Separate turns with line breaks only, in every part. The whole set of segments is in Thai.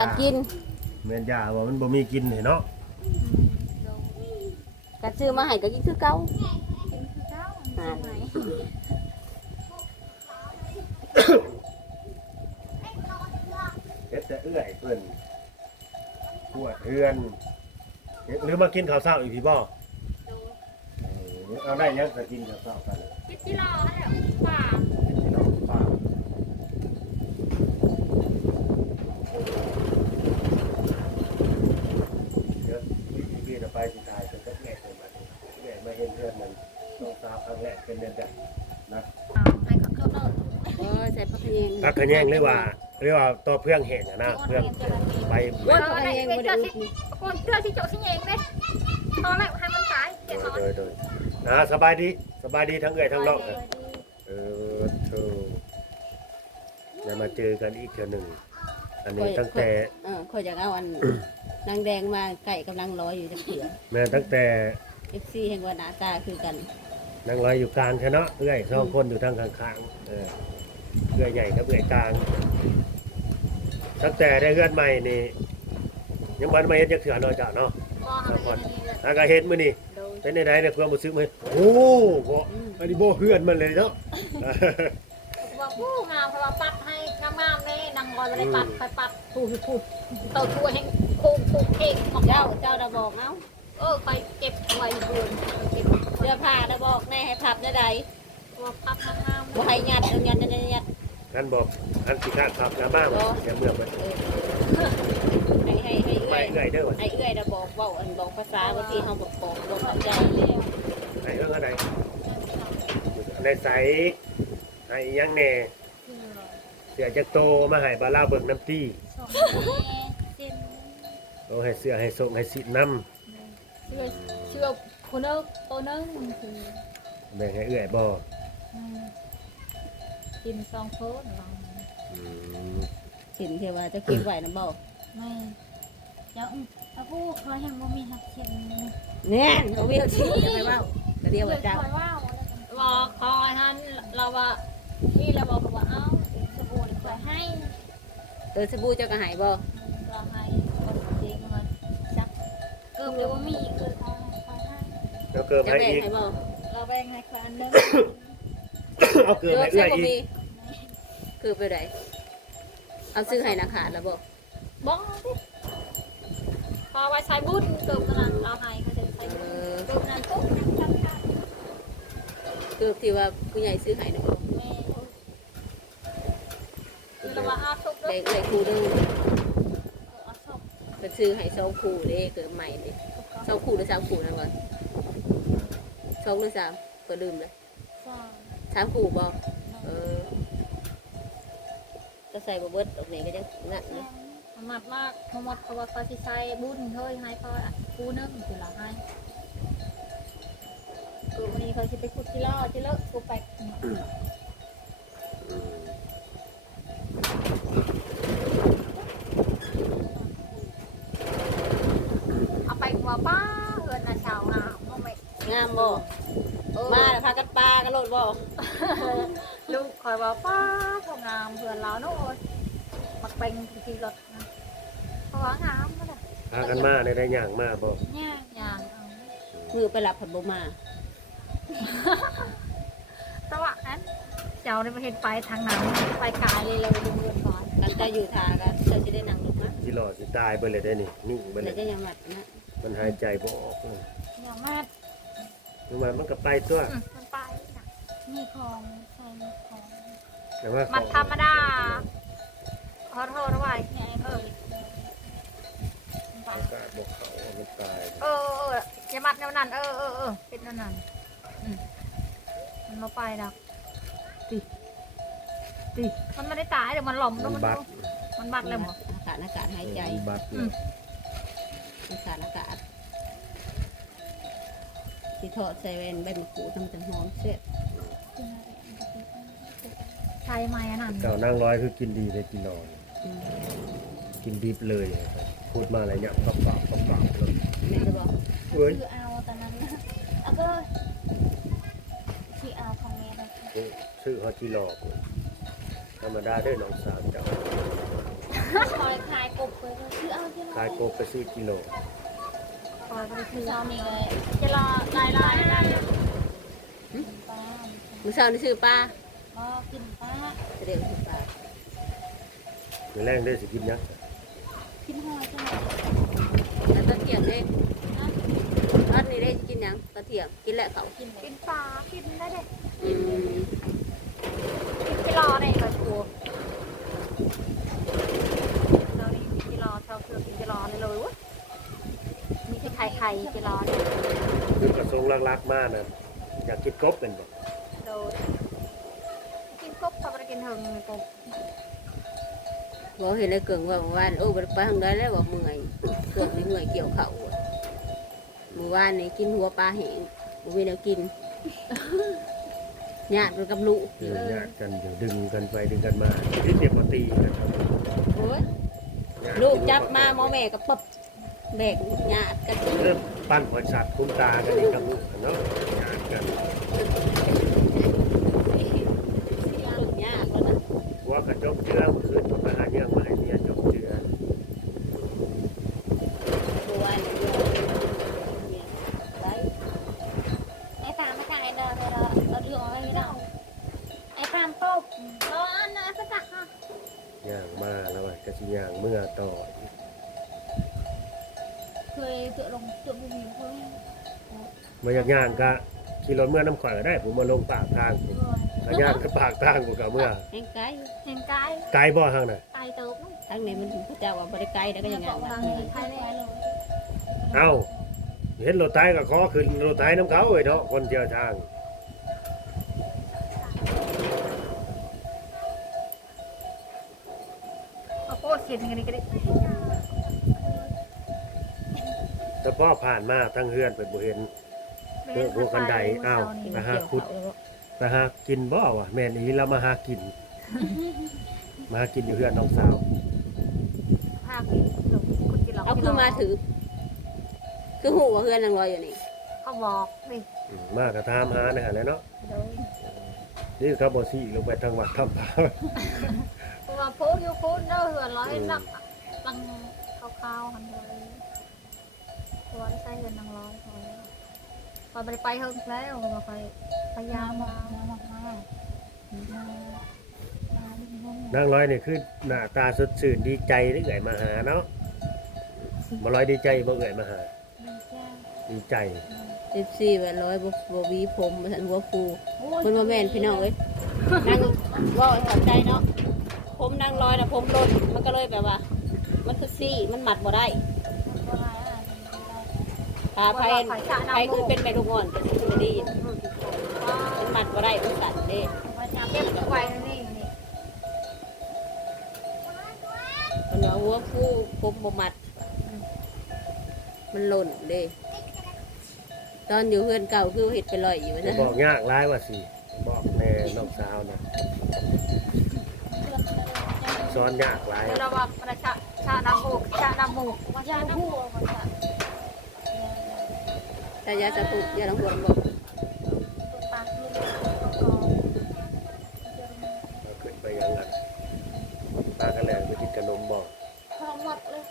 อยากกิน
แม่นยาว่ามันบ่มีกินเห็นเนาะ
ก็ซื้อมาให้ก็กินคือเก่า
เป็นคือเจ้า
อ่า
สมัย
เฮ็ดแต่เอื้อยเพิ่นปวดเฮือนเฮ็ดหรือมากินข้าวเช้าอีกพี่บ่เออเอาได้ยังก็กินข้าวเช้ากัน
คิดที่รอให้แบบป่า
พี่น้องป้าเดี๋ยวพี่พี่จะไปสิทายเพิ่นก็แง่เพิ่นมาแง่มา เห็นเพื่อนมันสองสามครั้งแรกเป็นเดือนใดนะ
ให้เขาเข้าเลิก
เออใส่ผักขะแยง
พักขะแยงเรียกว่าเรียกว่าตัวเพื่องแห้งอะนะเพื่องใบ
ว่าผักขะแยงบ่ได้อุดนี่
คนเชื่อที่โจที่เองเด้ตอนแรกให้มันตายเดี๋ยว
โดยโดยอ่าสบายดีสบายดีทั้งเอ่ยทั้งนอกอะเออเธอจะมาเจอกันอีกเทื่อหนึ่งอันนี้ตั้งแต่
เออข่อยอยากเอาอันนางแดงมาไก่กำลังรออยู่จังเถื่อ
แม่ตั้งแต่
FC แห่งว่าหน้าตาคือกัน
นั่งรอยอยู่กลางแค่เนาะเอื้อยสองคนอยู่ทางข้างๆเออเอื้อยใหญ่กับเอื้อยกลางตั้งแต่ได้เฮือนใหม่นี่ยังมันมาเฮ็ดจักเถื่อเนาะจ้ะเนาะ
ก็ทำเป็นนี้เลย
ถ้าก็เฮ็ดมื้อนี่
โดย
เป็นได้ในความรู้สึกมั้ยโอ้บ่อันนี้บ่เฮือนมันเลยเนาะ
ว่าผู้งามเพราะว่าปัดให้งามๆเลยนางลอยมาได้ปัดคอยปัดผู้ผู้เต่าตัวแห่งโค้งโค้งเค้กของ
เจ้า
เจ้า
เจ้าระบอกเอ้า
เออคอยเก็บไว้บนเก็บ
เสื้อผ้าระบอกแน่ให้พับได้ใด
ตัวปัดงาม
บ่ให้ยัดเอายัดยัดยัด
ท่านบอกอันสิข้าขับหน้าบ้านอย่าเมื่อมัน
เออให้ให้ให้
ไป
เอื้อย
เอื้อยเด้อว่า
ให้เอื้อยระบอกเว้าอันบอกภาษาบางทีเฮาบ่บอกบ่เข้าใจ
ไอ้เรื่องอะไรในใสไอ้ยังแน่เสือจักโตมาให้บาลาเบิกน้ำตี้
สองเซน
โอ้ให้เสือให้ส่งให้สิน้
เชื่อเชื่อคนนึงตัวนึงคือำ
แบ่งให้เอื้อยบ่
กินซองโฟนลอง
อืม
สินเทว่าจะเก็บไว้นะบ่
ไม่เจ้าถ้าผู้เขายังบ่มีหักเข็ม
แน่นเขาเวียวสิจะไปเว้าก็เดียวว่าเจ้า
คอยว่าบอกคอยฮันเราว่าพี่เราบอกว่าเอ้าสบู่คอยให้
เออสบู่เจ้าก็หายบ่
เราให้คนจริงมาจักเกิดเลยว่ามีคือคอยให้
แล้วเกิม
จะ
ให้
แบ่ง
อีก
ให้บ่
เราแบ่งให้คอยอันนึง
เอาเกิม
เกิ
ให้
ด
เอื้
ใช่
อย
บ่
อี
มี
ก
คือไปไหนเอาซื้อให้นาขาดแล้วบ่
บ้องดิพอไว้ใช้บุญเกิดขนาดเราให้เขาจะใช้
เอ
บุญ
อ
เกิดนั้นตุ๊กนั่งกันกัน
คือที่ว่าผู้ใหญ่ซื้อให้นะบ่
แม่คือเราว่าอาทุกเด้
เด็
อก
เลยครูดู
อาทุก
เป็นซื้อให้สองคู่เด้เกิดใหม่นี่สองคู่หรือสามคู่นะบ่อนสองหรือสามก็ลืมเลย
สอง
สามคู่บ่เออจะใส่บ่เบิดออกนี่ก็จะนั่นนะ
มัดมากหมดเพราะว่าเขาสิใช้บุญเฮ้ยให้เขากูนึงคือเราให้กูวันนี้เขาจะไปขุดที่ล่อที่เลิกกูไปาม
บ่มาแล้วพากันปลากันโลดบ่
ลูกคอยว่าป้าทำงามเพื่อนเราโน่นมักเป็นที่รถนะเพราะว่างามก็ได้
พากันมาได้ได้ย่างมาบ่
เนี่ยยางเอา
มือไปรับผัดบ่มา
แต่ว่าอันเจ้าได้ไปเห็นไปทางน้ำไปกายเลยเราดูเงินก่อน
กันจะอยู่ทากันเจ้าสิได้นั่งลงมา
ที่รอดสิตายเบิดเลยได้นี่นิ่งเบิดเล
แล้ว
ย
จะยังหมัดนะ
มันหายใจบ่ออกเลย
อย่างมาก
รู้มามันก็ไปตัว
อืมมันไปนะมีของใส่มีของ
แต่ว่า
มันธรรมดาขอโทษนะว่าไงเออมันไป
อากาศบ่เขามันตาย
เออเออเอออย่ามัดแนวนั้นเออเออเออเป็นแนวนั้นอืมมันมาไปดอกติติมันไม่ได้ตายเดี๋ยวมันหล่อม
มั
แล้ว
น
มัน
บัด
มันบัดเลยหมด
อากาศอากาศหายใจ
มันบัด
อืม
อากาศอากาศ ที่ทอดใส่แว่นใบมะกรูดทำจังหอมเสีย
ใช่ไหมอันนั้น
เก่านั่งร้อยคือกินดีเลยกินนอน
อืม
กินดิบเลยนะครับพูดมาอะไรเนี่ยปรับปรับปรับปรับเลย
แม่จะบอก
เอ้ย
คือเอาตอนนั้นนะแล้วก็ที่เอาของแม่ไป
ซื้อฮอตที่หลอกธรรมดาเด้วยน้องสาวเจ้า
คอยขายกบไปเลยคือเอาที่
ขายโกบไปซื้อกิโล
คอยไปซื้อ
เช้านี้เลย
จะรอลายลายลาย
ป้า
มื้อเช้านี่ซื้อปลา
ก็กินป้า
เดี๋ยวซื้อปลา
เดี๋ยวแรงได้สิกินหยัง
กินหอยใช่ไหม
แล้วตอนเที่ยงเด้ตอนนี้ได้กินหยังตอนเที่ยงกินแล้วเขา
กินเลย
กินปลากินได้เด็
อืม
กินไปรอในกระชัวเรานี่กินไปรอเช้าคือกินไปรอเลยเลยวะ มีที่ไข่ไข่ไปรอเนี่ย
คือกระทรวงลักๆมาน่ะอยากกินกบเป็นบ่
โดนกินกบทำอะไรกินถึงกบ
บอกเห็นเลยเกิงว่าเมื่อวานโอ้บ่ได้ไปทางใดแล้วว่าเมื่อยเกิงนี่เมื่อยเกี่ยวเข่าอะเมื่อวานนี่กินหัวปลาแห้งบ่มีแนวกินญาติมันกับลูก
เดี๋ยวญาติกันเดี๋ยวดึงกันไปดึงกันมาที่เดียวมาตีกันครับ
โอ้ย
ญาติ
ลูกจับมาหมอแม่ก็ปบ แบกญาติกัน
เริ่มปั้นหัวสัตว์คุ้มตากันอีกกับลูกกันเนาะญาติกัน
ลูกญาติแล้วนะ
หัวกระจกเจือคืนมาหาเยื่อมาให้เมียจก
มาอ
ยากย่างก็ขี่รถเมื่อน้ำข่อยก็ได้ ผมมาลงปากทางผมถ้าย่างก็ปากทางผมก็เมื่อ
แห้งไกล
เห็นกาย
ไกลบ่ทางน่ะ
ไก่เติบ
ทั้งนี้มันพระเจ้าว่าบริไกลแล้วก็ยังไง
ทางนี้ใครเนี่ย
เอ้าเห็นรถไถก็ขอขึ้นรถไถน้ำเขาเอ้ยเนาะคนเที่ยวทาง
เอาโคตรเขียนกันนี่ก็ได้
แต่พ่อผ่านมาทั้งเฮือนไปบ่เห็น เออหัวกันไดอ้าว
กิน
นะ
เกี่
ฮะ
ยว
คุด
เขาแล้วก็
มาหากินบ่วะแม่นอีแล้วมาหากิน มาหากินอยู่เฮือนน้องสาว
ภาพนี้คุณกินหรอก
เอาคือมาถือ คือหูว่าเฮือนนางลอยอยู่นี่
เขาบอกดิ
อืมมากระทามหานะฮะแหล้วเนาะ
โดย
นี่ครับบ่ซี่ลงไปทางวัดทำป่า
เพราะว่าพูดอยู่พูดเด้อเหือร้อยลัก พอไปไปเฮิงแล้วมาไปพยายามมา
นางร้อยเนี่ยคือหน้าตาสดชื่นดีใจที่เอ่ยมาหาเนาะบ่ร้อยดีใจบ่เอ่ยมาหา ดีใจ
เอฟซีว่าร้อยบ่บ่วีผมมาสันหัวฟูมันมาแม่นพี่น้องเอ้ยนางว่าให้เข้าใจเนาะผมนางลอยนะผมหล่นมันก็เลยแบบว่า มันคือซี่มันหมัดบ่ได้ ตาไพ่ไพ่คือเป็นแม่ลูกอ่อนแต่ที่ไม่ดีมันหมัดบ่ได้มันสั่นเด้
เก็บไว้นี่นี่
มันว่าหัวฟูผมบ่หมัด มันหล่นเด้ตอนอยู่เพื่อนเก่าคือเห็ดไปลอยอยู่
บ่
นะ
บอกยากหลายว่าสิบอกแน่น้องสาวนะสอนยากหลาย
เดี๋ยวเราว่าประชาชาดำมูกชาดำมูก
ว่าจะพูดว่าจะ
แต่ยาสะตุกยาหลังหัวบอก
ปากลูก
เอาขึ้นไปยังไงปลากระแหลงไปกินขนมบอก
พอหมดเลย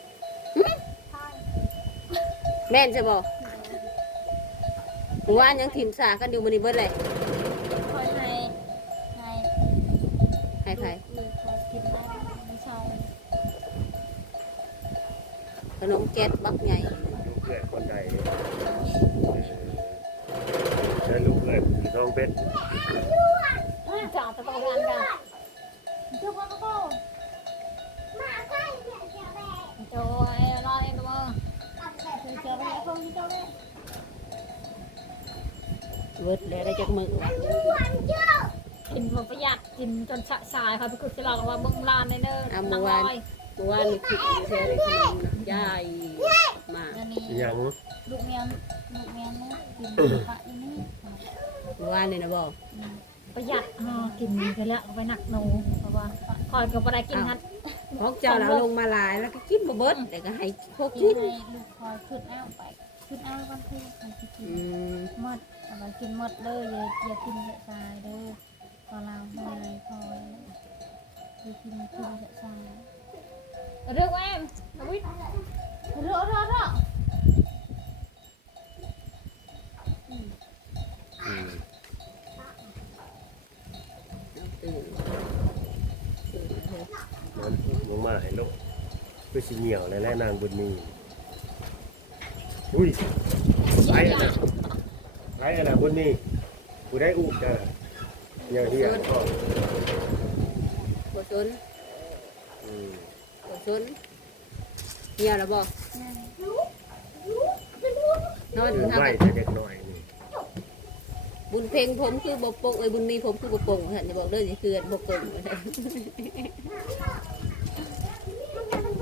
แม่นใช่บอกหมู่บ้านยังถิ่มสากันอยู่มันนี่เบิดเลย
คอยให้ให้
ให้ใคร
ลูกคอยกินได้ไม่ใช่
ขนมแก๊สบักใหญ่
ลูกเอื้อยคนใดเนี่ยเออลูกเอื้อยสีทอง เพชร
จ่าตะโกนกันกันเจ้าพ่อก็โจ้โจ้ไอ้รอเองตัวเจ้าไปแล้วก็เจ้าเลย
เบิดเลยได้จากมือวะ
กินหมดประหยัดกินจนสะสายค่ะพี่กุศลว่าเบิ่งลานในเด้อ
เมื่อวานมีผิดอยู่เท่าไรขนมนะใหญ่ มาก
เดี๋ยวนี้
หยัง
ลูกเมียลูกเมียนะกินปะอีนี่
เมื่อวานนี่นะบอก
ประหยัดอ่ากินไปแล้วเอาไปหนักหนูเพราะว่าคอยกับอะไรกินฮัท
พวกเจ้าเราลงมาหลายแล้วก็กินบ่เบิดแต่ก็ให้พวก
กิ
กิ
น
น
ให้ลูกคอยขึ้นอ้าวไปขึ้นอ้าวกันคือใครจะกิน
อืม
หมดเอาไปกินหมดเด้ออย่าอย่ากินเยอะตายเด้อพอเราไม่คอยอย่ากินกินเยอะตาย
เรื่องแอมนวิทเรื่องเรื่องเรื่อง
อืม
ตื่นตื่นเลย
มันลงมาให้โลกคือสิเหนียวและแล่นางบุญมีอุ้ยไอ้อะไรไอ้อะไรบุญมีกูได้อุจ้ะเหนียวเหี้ยก็
ปวดชน
อืม
ปวดชนเหี่ยวแล้วบอก นอน
คือ
ทาง
ไหว
กัน
แต่เด็กหน่อยนี่
บุญเพลงผมคือบกปงเอ้ยบุญมีผมคือบกปงท่านจะบอกเด้อสิคือบกปง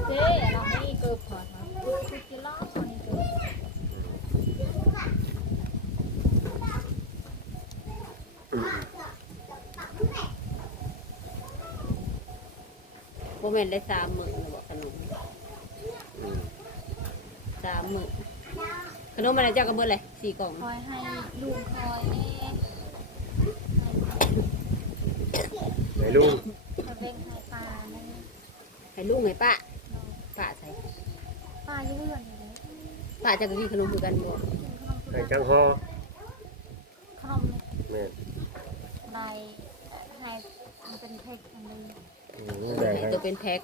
เจ๊เราไม่เกิบผ่อนมาคือกินเหล้าคนนี้เกิบ
อืม
โมเมนได้สามหมื่นบอกขนม
อืม
สามหมื่น ขนมอะไรเจ้ากระเบื้องเลยสี่กล่อง
คอยให้ลุงคอยนี่
ไหนลุง
ให้เบ่งให้ปลานี่
ให้ลุงให้ป้าป้าใส่
ปลาอยู่เพื่อนอยู่เลย
ป้าจะกินขนมคือกันบ่
ให้จังฮอ
ขนมนี่
แม่น
ในให้มันเป็นเทคอันนึง
อืมแบ่ง
ให้
ให้
ตัวเป็นแพ็ค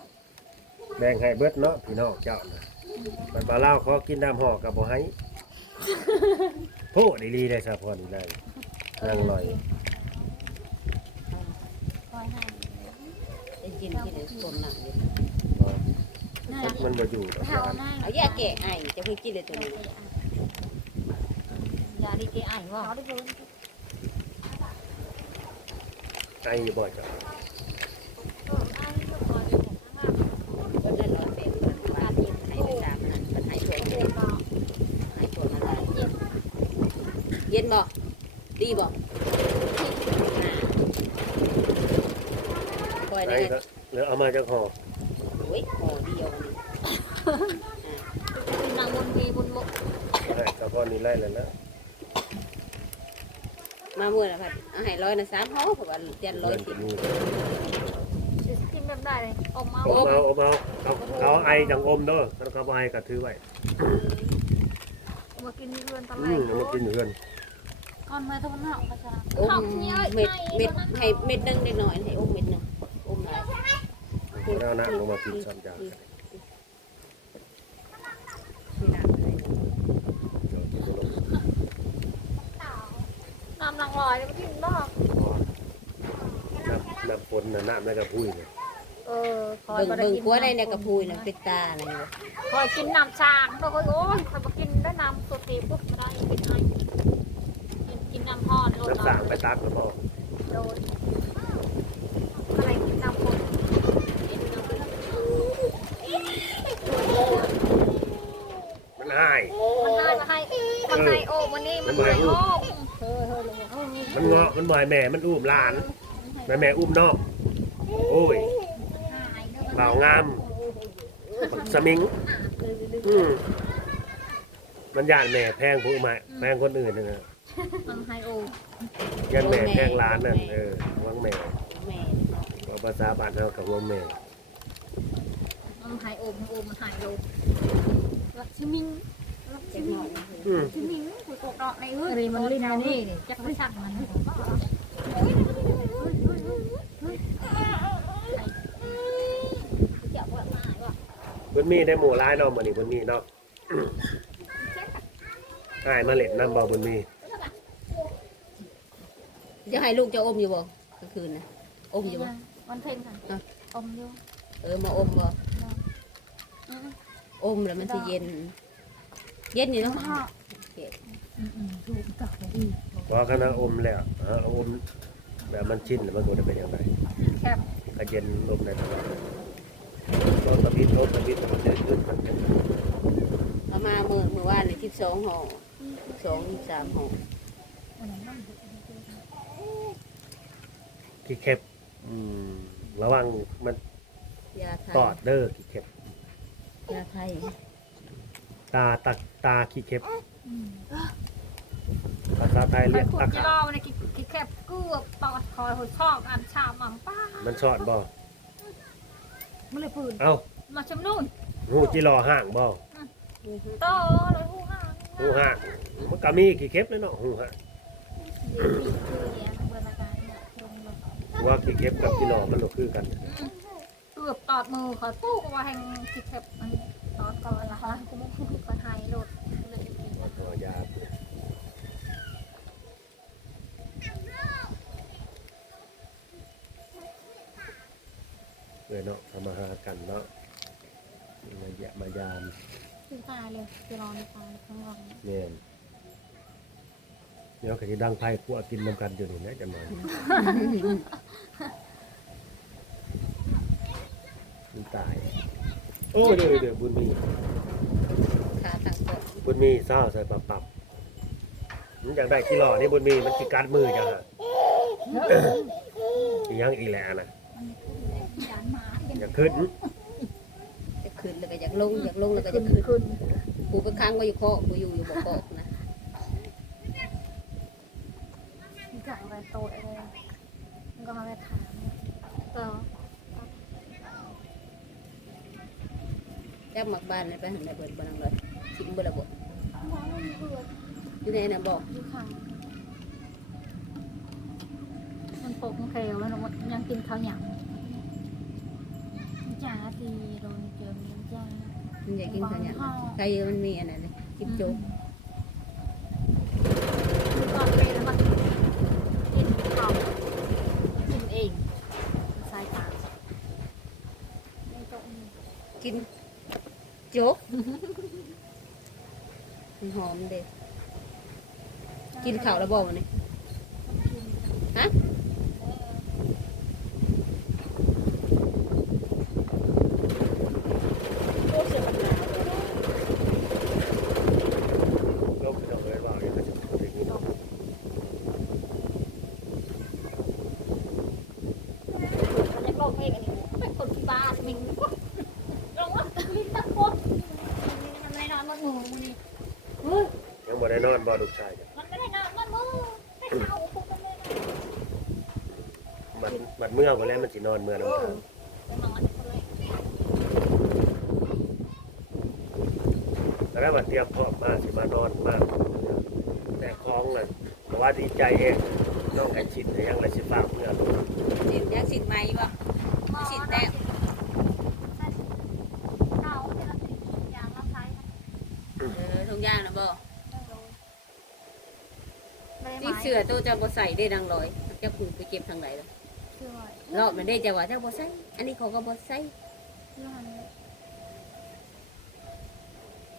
แบ่งให้เบิดเนาะพี่น้องเจ้านะมันปลาเล่าวขอกินน้ำห่อกับบ่ให้ โพดีลีได้สะพอนได้นั่งลอย
คอยให้
ได้กินที่ไหนคนหนังอยู่
น่า
สักมันบ่อยู่ดอก
เท่าหน้า
เอาแยกแกะไอ้จะเพิ่งกินเลยตัวนี้
ยาดีเกไอ้ว่าเขาได้พูด
ไอ้บ่จ้ะ
ก็ได้ร้อยแปดสิบาทเย็นให้ไปสามพันมันให้ตัวนี้ให้ตัวมาได้ เย็นบ่ดีบ่ปล่อยได้
ไอ้ก็แล้วเอามาจังห่อ
โอ้ยห่อเดียวนี่
นางบนดีบนบก
ให้สะพอนนี่ไล่แล้วนะ
มาเมื่อนะพัดเอาให้ร้อยนะสามห่อเพราะว่าเจ็ดร้อยสิบ
นี่
กินแบบได้เลยออกมา
อมเอาอมเอาเขาเขาไอจังอมเด้อเขาเขาบ่ไอก็ถือไว้
มากินเพื่อนตอนแร
อื
ก
มเอามากินเฮือน
ก่อนมาทำหน้าก็จะ
อมเม็ดเม็ดให้เม็ดหนึงเล็กน้อยให้อมเม็ดหนึงอมหลาย
แล้วนะเอามากินซ้ำจาน
ที่ร้านอะไร
เดี๋ยวกินขนม
น้ำนางลอยมากินบ้าง
น้ำน้ำฝนน่ะน้ำแล้วก็พุ้ยเนี่ย
เออคอย
เบิ่งเบิ่งกัวได้ในกระพุยนะเป็ดตาอะไรอยู่
คอยกินน้ำชางแล้วคอยโอ้ยคอยมากินได้น้ำตัวตีปุ๊บได้กินไอ น้ำ
สางไปตักแล้วบ่
โดนอะไรกินน้ำคน
มันหาย
มันให้มาให้มันให้โอ้วันนี้มันให้โอ้เฮ้ยเฮ้ยลงมา
มันเงาะมันบ่อยแม่มันอุ้มหลานแม่แม่อุ้มนองโอ้ยเบางามสมิงอืมมันยานแม่แพงผู้มาแพงคนอื่นนึงอะ
มันให้โอ้
ย่านแม่แพงหลานนั่นเออวังแม่
แม่
ว่าภาษาบ้านเฮากับว่าแม่
มันให้โอ้โอ้มันให้โอ้รักชิมิงรักชิ
เจ็บห
มิ
น่
ง
อย
อืม
ชิมิงคุยกดอกในเอ้ยมันลิ้นนี่นี่จักไม่ชักมัน
เกี่ยวกับหมาว่ะ
เพิ่นมีได้หมู่หลายเนาะมื้อนี้เพิ่นมีเนาะหายมาเล่นน้ำบ่เพิ่นมี
จะให้ลูกจะอมอยู่บ่กลางคืนนะอมอยู่บ่
มันเพ่งค่ะ อมอยู่
เออมาอมบ่อมแล้วมันจะเย็น เย็นอยู่เนาะ
ถูกกับดี
พอคณะอมแล้วฮะอมแบบมันชินแล้วมันก็จะเป็นยังไง
แคบ
ก็เย็นลมในตลอดตอนตะบิดลมตะบิดมันจะขึ้นมันจะ
เอามาเมื่อเมื่อวานในที่สองห่อสองสามห่อ
ขี้เข็บอืมระวังมัน
ยาไทย
ตอดเด้อขี้เข็บ
ยาไทย
ตาตักตาขี้เข็บภาษาไทย
เรี
เรี
ย
ย
ก
ก
ตะ
ตะ
ขา
ขา
บมันกินแคบกู้ปอดคอยหัวชอกอันชามังป้า
มันชอดบ่
มันเลยปืน
เอ้า
มาชมนู่น
หูจิรอห่างบ่
ต่อเลยหูห้า
หูห่างมันก็มีขี้เข็บแล้วเนาะหูห่าง
คือเดียวเบอร์มาการเนี่ยลงลง
ว่าขี้เข็บกับจิรอมันบ่คือกัน
เกือบตอดมือเขาตู้ว่าแห่งคิดเทปมันตอดก่อนละคะ
กูไม่พูดก็ไทยโหลดเลย
ตัวยาเพื่อเนาะทำมาหากันเนาะมาแยะมายาม
คือตายเลยคือรอในตายทั้งวัน
เนี่ย เดี๋ยวก็สิดังไพ่คั่วกินน้ำกันอยู่นี่นะจังหน่อยมันตาย โอ้ยเดี๋ยวเดี๋ยวบุญมี
ขาตั้งโต๊ะ
บุญมีเศร้าใส่ปับปับมันอยากได้กิโลนี่บุญมีมันสิกัดมือจังฮะอีหยังอีแหละนะ
จานมา
อยากขึ้น
จะขึ้นแล้วก็อยากลงอยากลงแล้วก็จะขึ้น
ขึ้น
กูไปค้างก็อยู่เคาะกูอยู่อยู่บ่เคาะนะ
จากอะไร โตอะไรมันก็มาไปถาม
ต่อ
จักหมักบ้านเลยไปหันไปเบิดบ่นังเลยทิ้งบ่ละบ่
มองมันเบื่อ
อยู่ในน่ะบอก
อยู่ข้าง
มันโปกมันเคลแล้วมันยังกินข้าวหยาง
จ่าตีโดนเจอมีจ่า
มันอยากกินข้าวหยังใครเยอะมันมีอันนั้นเลยกินโจ๊ก
คือตอนเป็นแล้วมันกินข้าวกินเองสายตา
ในโต๊ะนี้
กินโจ๊กมันหอมเด็กินข้าวแล้วบ่มันนี่ฮะ
ก็ไม่ต้องเลยว่าอย่างนั้นจะเป็นอย่างนี้เนาะ
มันยังลงไม่กันนี่เป็นคนที่บ้าสมิงลงวะลิ้นตะโกน
ทำไมนอนมันหมูนี่
ยังบ่ได้น อนบ่ลูกชายจ้ะ
มันไม่ได้นอนมันมือไม่เข่าปุ๊บมันเลยนะ
มันมันเมื่อบ่แล้วมันสินอนเมื่อน้ำทาง
ไปนอนคนเลย
แล้วมาเตรียมพร้อมมาสิมานอนมาแต่คล้องน่ะเพราะว่าดีใจเองน้องไก่ชิดยังละสิฝากเมื่อ
สินยังสินไหมบ่สินแต้ม
เข่าเป็นอะไรยางรับใช้
เออทุกอย่างนะบ่
ไม่ ได้
นี่
ไม้
เสือตัวจะบ่ใส่ได้ดังลอยเจ้าคุณไปเก็บทางไหนล่ะ
เชื่อ
รอบมันได้จะว่าเจ้าบ่ใส่อันนี้เขาก็บ่ใส่
เชื่อ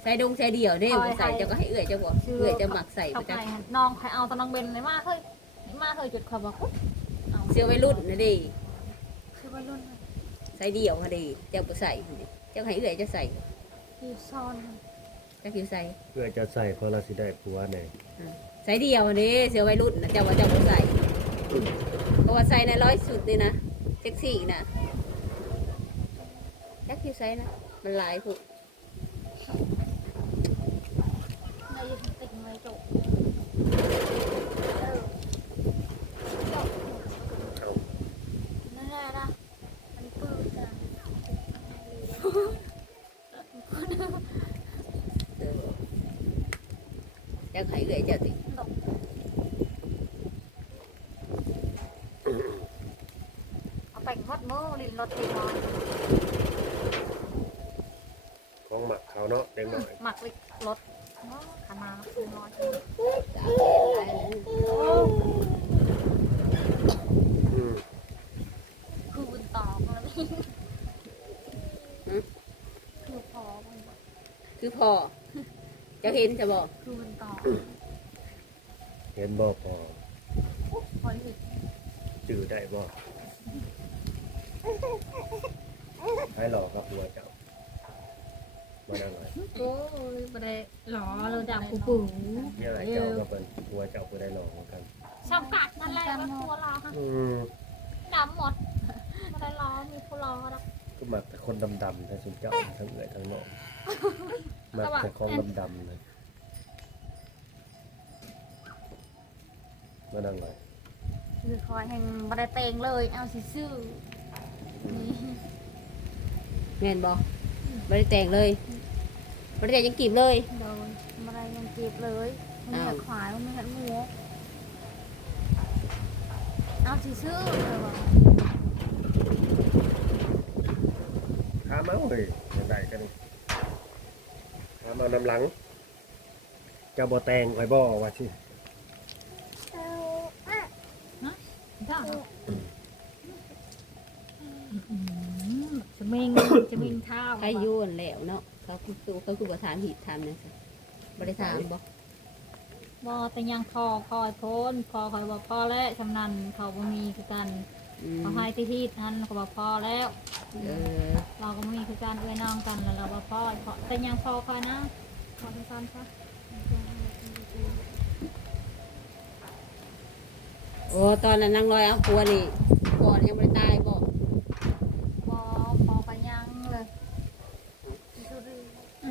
ใส่ดงใส่เดี่ยวเด้บ่ใส่เจ้าก็ให้เอื้อยเจ้าบ่เอื้อยจะหมักใส่
เข้า
ไป
ไป
จัก
น้องใครเอาตอนน้องเบนเลยมาเฮ้ยมาเฮ้ยจุดขอบอกเอา
เสื้อวัยรุ่นนะเด้
คือว่ารุ่น
ใส่เดี่ยวค่ะเด้เจ้าบ่ใส่เจ้าให้เอื้อยเจ้าใส่
ที่ซ่อน
เจ้าคือใส่
เพื่อจะใส่เพราะเราสิได้ผัวใน
ใส่เดียวเด้เสื้อวัยรุ่นนะเจ้าว่าเจ้าบ่ใส่เพราะว่าใส่ในร้อยสุดนี่นะเซ็กซี่นะจักคือใส่นะมันหลายผู้
ในยึดติดไว้โต๊ะ
เอา
นั่นแหละนะมันปื้ดจ้ะ
เออเจ้าให้เอื้อยเจ้าติ
เอา ไปงดมือลินรถตีนอน
ของหมักเขาเนาะเด็กหน่อย
หมักลิรถขามาตีนอน
สาวแก่หลายแล้ว
อืม
คือบุญต่อมานี่คือพอมัน
คือพ่อเจ้าเห็นจะบอก
คือบุญต่อ
เห็นบ่พอ
พอที่
จื้อได้บ่ ให้หลอกครับผัวเจ้ามานั่งเลย
โอ้ยไม่ได้หลอเราดังปูปุ๋ง
เนี่ยหลายเจ้าก็เป็นผัวเจ้าก็ได้หลอกเหมือนกัน
ชอบกัดนั่นแหละว่าตัวรอค่ะ
อืม
ดำหมดไม่ได้รอมีผู้รอแล้ว
ก็มักแต่คนดำๆทั้งสุนเจ้าทั้งเอื้อยทั้งน้องมักแต่ของดำๆเลยมานั่งเลย
คือคอยแห่งไม่ได้เตงเลย เอาซื่อๆนี่
แม่นบ่บ่ได้แต่งเลยบ่ได้แต่งยังกีบเลย
โดนอะไรยังจีบเลยมันอยากขายมันไม่เห็นหมูเอาสิซื้อเลยว่า
ถามเอาเลยยังได้กันนี่ถามเอานำหลังเจ้าบ่แต่งไว้บ่ว่าสิ
ได้ จะมิงจะมิงเท้า
ใครอยู่นั่นแหล้วเนาะเขาคือเขาคือบ่ถามหีบถามนั่นสิบ่ได้ถามบ่
บอแต่ยังพอคอยโพนพอคอยบอกพอแล้วชำนาญเขาบ่มีคือกัน
อืม
เขาให้ที่ที่นั้นเขาบอกพอแล้ว
เออ
เราก็บ่มีคือการเอื้อน้องกันแล้วเราบอกพอพอแต่ยังพอคอยนะพอเป็นก่อนค่ะ
โอ้ตอนนั้นนางลอยเอาผัวนี่ก่อนยังบ่ได้ตายบ่
บอพอกันยังเลยอื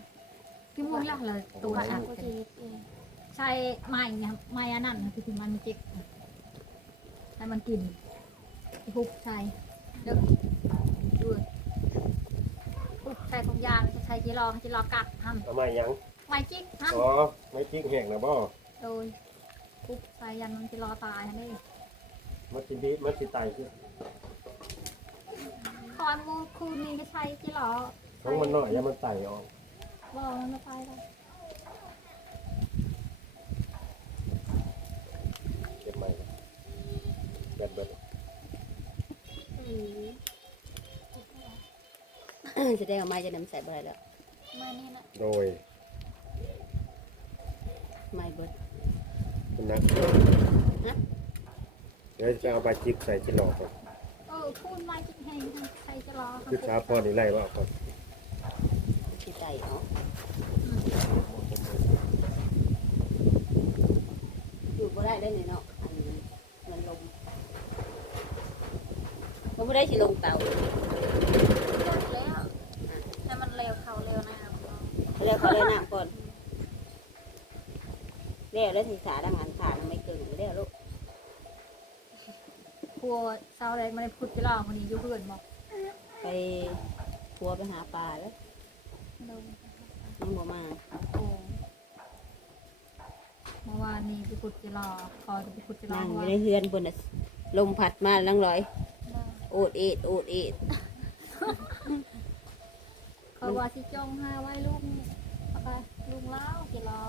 พี่มุ้ยหลักเลยตัวอะ
ก็จีบเอง
ใช่ไม้เนี่ยไม้อันนั้นคือมันจิกให้มันกินพุกใส่เด็กด้วยพุกใส่ของยางใส่จีรอจีรอกัดทำ
ทำไมยัง
ไม้จิกทำ
อ๋อไม่ทิ้งแห้งนะบ่
โดยพุกใส่ยันมันจีรอตายนี่
มันสิบีมันสิไตคือ
คอนมูคูนี่ก็ใช้จีรอ
ของมันหน้อยย่ามันไต่ออก
บอกมันไม่ไปแล้ว
เก็บใหม่เบิดเบิด
จะได้เอาไม้จะนำใส่บ่ได้แล้ว
มานี่นะ
โดย
ไม้เบิด
คุณนัก
ฮะ
เดี๋ยวจะเอาไปจิกใส่จิหลอกก่อน
เออคูนไม้จิกแหงใส่จีรอ
คือช้าพอนี่ไล่ว่าก่อน
สิไตเอาอยู่บ่ได้ได้นี่เนาะอันมันลมมันบ่ได้สิลงเตา
แล้วให้มันเร็วเขาเร็วนะครับ
แล้วเขาได้น้ำก่อนแล้วแล้วสิสาดังอันขาดไม่เกินแล้วลูก
กลัวเศร้าแรงมันพุดจีรอคนนี้อยู่เพื่อนบอก
ไปพัวไปหาปลาแล้ว ยังบ่มา
โอ้เมื่อวานนี้ไปพุดจีรอคอยไปพุดจีรอ
นั่งอ
เพราะ
ยู่
ว่า
ในเฮือนบนน่ะลมพัดมาลังลอย โอดเอ็ดโอดเอ็ด
คอยว่าสิจงหาไว้ลุงเอาไปลุงเล้าจีรอ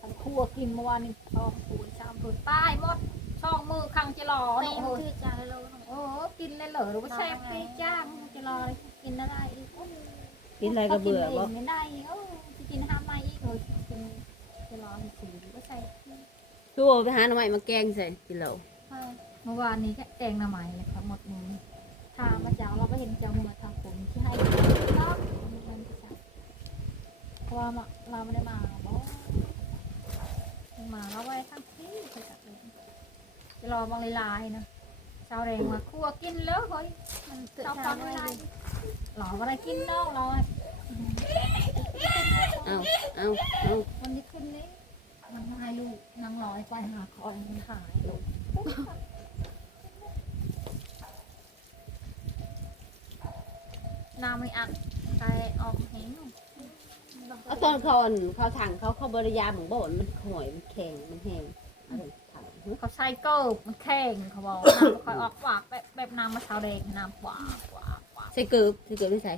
ทันครัวกินเมื่อวานนี้ทองปุ๋ยชามปุ๋ยป้ายหมดช่องมือคังจีรอ
เต็
เนาะ
ม
โอ้ย
คือใจเรา
โอ้กินเลยเหรอหรือว่าแช่ไปจ้างจีรอเลยกินอะไรอีก
กินอะไรก็เบื่อบ่
บ่ไม่ได้โอ้จะกินห้ามไม่อีกเลยกินจีรอให้สีก็ใส่
คือว่าไปหาหน่อไม้มาแกงใส่กินเหล้า
เมื่อวานนี้ก็แกงหน่อไม้เลยครับหมดมือถามมาเจ้าเราก็เห็นเจ้ามือทางผมที่ให้เนาะมันจะใส่เพราะว่ามาเราไม่ได้มาบ่มาเราไว้ทั้งที่จะจับเลยจะรอบางลายๆนะ ชาวแรงมาคั่วกินแล้วเฮ้ยมันชาวฟังลายหลออะไรกินเนาะเรา
เอาเอาเอา
วันนี้ขึ้นนี้มันให้ลูกนางลอยไปหาคอยมันหายลูกน้ำไม่อัดใจออกแห้ง
เอาตอนเขาอันเขาถังเขาเขาบริยามของบ่อนมันหอยมันแข็งมันแห้ง เอาถัง
เขาใช้เกิบมันแข็งเขาบอกน้ำคอยออกหวากแบบแบบน้ำมะพร้าวแดงน้ำหวานหวานหวาน
ใส่เกลือใส่เกลือไม่ใส่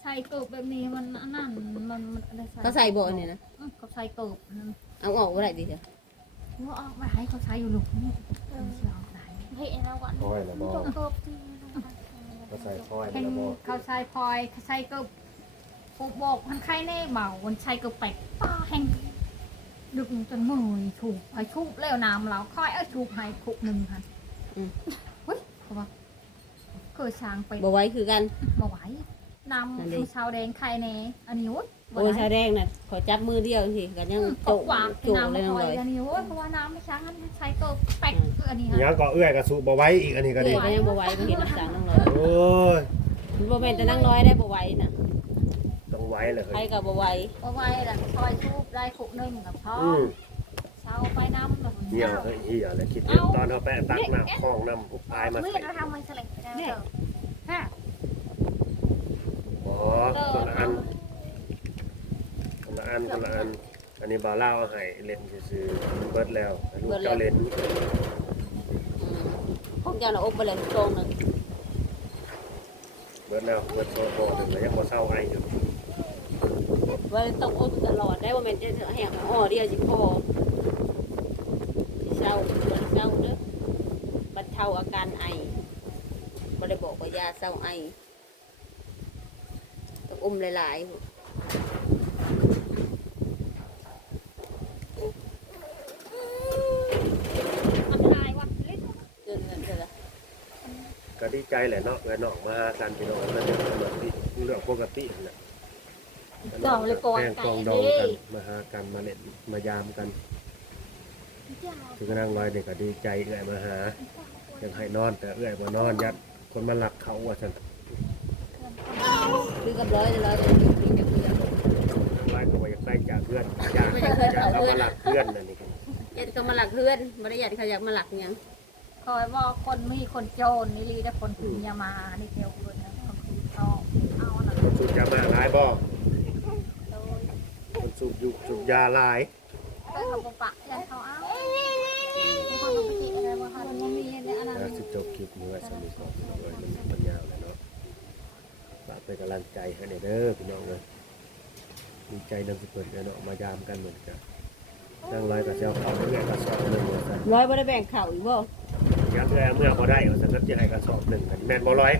ใช้เกิบแบบนี้มันอันนั่นมันมันอะไร
เขาใส่บ่อนนี่นะ
อืมเขาใช้เกิบนั่น
เอาออกว่าไรดีเถอะ
ว่าออกมาให้เขาใช้อยู่ลูกนี่มันจะออกได้
เฮ้ยเราก่อน
ค่อยนะบ่
จบจบที่
ก็ใส่ค่อย
แข่ง
นะบ่
เขาใช้พลอยเขาใช้เกิบปุบบอกมันใครแน่เมามันใช้เกิบเป็ดป้าแห่ง ดึกจนมือถูกให้ทุบแล้วน้ำเราค่อยเอาทุบให้คุกหนึ่งค่ะเฮ้ยเขาบอกเกิดช้างไป
บ่ไว้คือกัน
มาไหวน้ำคือชาวแดงใครแน่อันนี้วุ้ย
โอ้ยชาแดงน่ะขอจับมือเดียวสิกันยัง
ต
โจ
ก
ก
หวาน
โจก
น้ำ
เลย
ไม่
น้อง
ค่
เล
อย
ย
อันนี้โอ้ยเพราะว่าน้ำไม่ช้างใช้ตัวแป๊กอันนี้
ยังก็เอื้อยก็สูบ่ไหว้อีกอันนี้ก็
เด็
ดี
กก็ยังบ่ไหวบ่เห็นน้ำสังน้องเลย
โอ้ย
มันบ่แม่นแต่นั่งร้อยได้บ่ไหวน่ะ
ต้อง ไหว้เลย
ใคร
เฮ้ย
ก็บ่ไหว
เพราะว่าแหละคอยทูบได้ขุกหนึ่งกับพ่อ
อืม
เช้าไปน้ำแบบ
เหี่ยวเฮ้ยเหี่ยวเลยคิดเห็นตอนเขาแปะตักน้ำคลองน้ำอุปายมา
มื
ใส่
ดเราทำมันสลัดแล้ว
ฮะ
อ๋อคนละอันคนละอันคนละอันอันนี้บ่าวเล่าเอาให้เล่นซื่อๆเบิดแล้วให้ลูกเจ้าเล่น
คงจะเอาอบไปเลยตรงหนึง
เบิดแล้วเบิดโซโฟถึงแล้วยังบ่เศร้าไออยู่
ว่าต้องอบตลอดได้บ่แม่นจะแห้งอ๋อเดียวสิพอเศร้าบ่ได้เศร้าเด้อบรรเทาอาการไอบ่ได้บอกว่ายาเศร้าไอต้องอมหลายๆ
มันลายว่ะลิ
เดินเงินเถอะละ
ก็ดีใจแหละเนาะเอื้อน้องมาหากันพี่น้องมันเป็นเรื่องปกติเรื่องปกตินั่นแหละ
ดองเลยโกน
แป้ง
ไก่
กองดองกันมาหากันมาเล่นมายามกันถึงกระนั่งลอยเด็กก็ดีใจเอื้อยมาหายังให้นอน แต่เอื้อยบ่นอนยัดคนมาหลักเขาว่าซั่น
คือกับร้อยร้อยเลยมีกับเพื่อน
ไล่ก็ว่าอยากได้จากเพื่อนอยากอยากเอามาหลักเพื่อนนั่นนี่
อยากเขามาหลักเพื่อนไม่ได้อยากเขาอยากมาหลักหยัง
คอยว่าคนมีคนโจรนี่ลีแต่คนถือยามานี่เดียวกันนะคนถือทองเอาหนัก
คนสูบยามาหลายบ่
โดย
คนสูบอยู่สูบยาหลาย
เพื่อนเขาปะยันเขาเอามีคนปกติอะไรบ้างคะมันมีเนี่ยอันนั้น
นะสิจบคลิปนี้ไว้สนิทก่อนพี่น้องเอ้ยมันมันยาวแล้วเนาะฝากเป็นกำลังใจให้เด้อพี่น้องเอ้ยดีใจนำสุดเปิดเนาะมายามกันเหมือนกันนั่งลอยกับเจ้าเขาเรื่ยกระสอบหนึ่งว่าซั่น
ร้อยไม่ได้แบ่งเข่าอีกบ่
เมื่อเมื่อบ่ได้ว่าซั่นก็จะให้กระสอบหนึ่งกันแมนบ่ร้อย